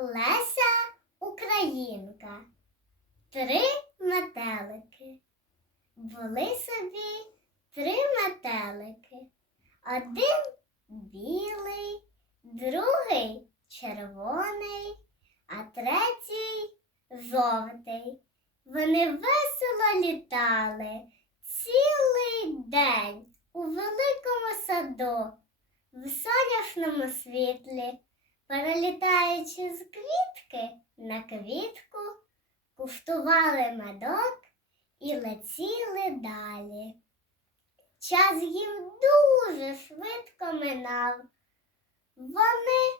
Леся Українка. Три метелики. Були собі три метелики. Один білий, другий червоний, а третій жовтий. Вони весело літали цілий день у великому саду, в сонячному світлі, перелітаючи з квітки на квітку, куштували медок і летіли далі. Час їм дуже швидко минав. Вони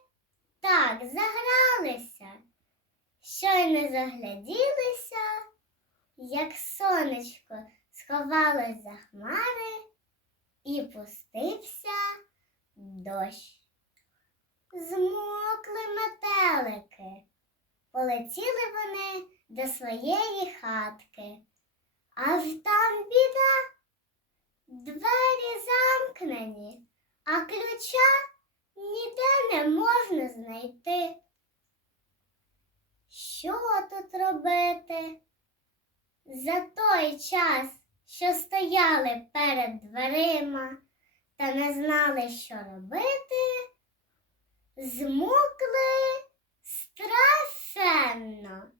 так загралися, що й не загляділися, як сонечко сховалось за хмари і пустився дощ. Змокли метелики, полетіли вони до своєї хатки, аж там біда. Двері замкнені, а ключа ніде не можна знайти. Що тут робити? За той час, що стояли перед дверима та не знали, що робити, змокли страшенно.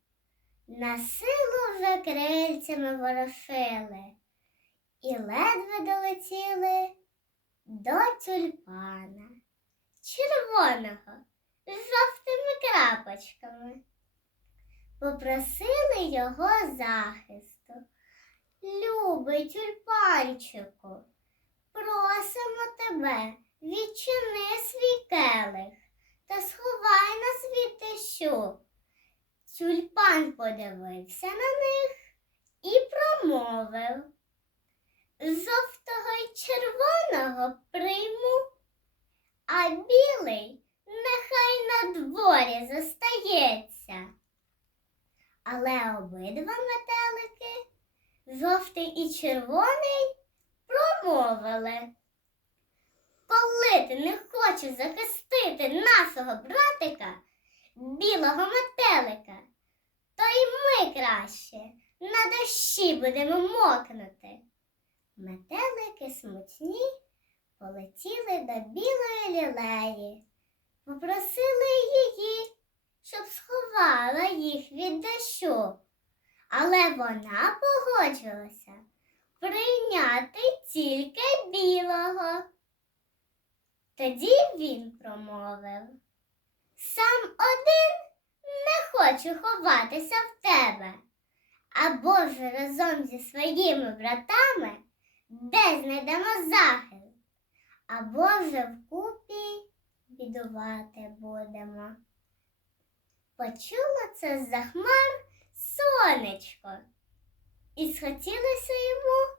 На силу вже крильцями ворошили і ледве долетіли до тюльпана, червоного з жовтими крапочками. Попросили його захисту. Любий тюльпанчику, просимо тебе, відчини свій келих та сховай нас від дощу. Тюльпан подивився на них і промовив. Жовтого й червоного прийму, а білий нехай на дворі зостається. Але обидва метелики, жовтий і червоний, промовили. Коли ти не хочеш захистити нашого братика, білого метелика, й ми краще на дощі будемо мокнути. Метелики смутні полетіли до білої лілеї, попросили її, щоб сховала їх від дощу, але вона погоджилася прийняти тільки білого. Тоді він промовив сам один хочу ховатися в тебе, або ж разом зі своїми братами де знайдемо захист, або вже вкупі бідувати будемо. Почуло це з-за хмар сонечко, і схотілося йому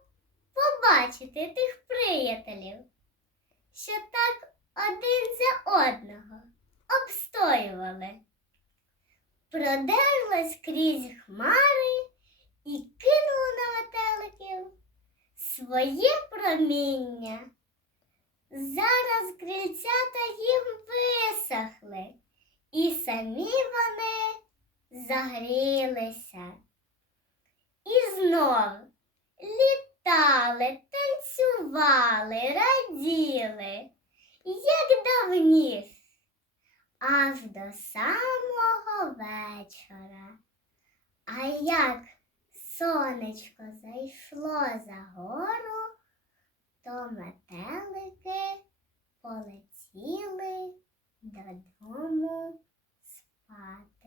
побачити тих приятелів, що так один за одного обстоювали. Продерлась крізь хмари і кинула на метеликів своє проміння. Зараз крильцята їм висохли, і самі вони загрілися. І знов літали, танцювали, раділи, як давніш, аж до самого вечора. А як сонечко зайшло за гору, то метелики полетіли додому спати.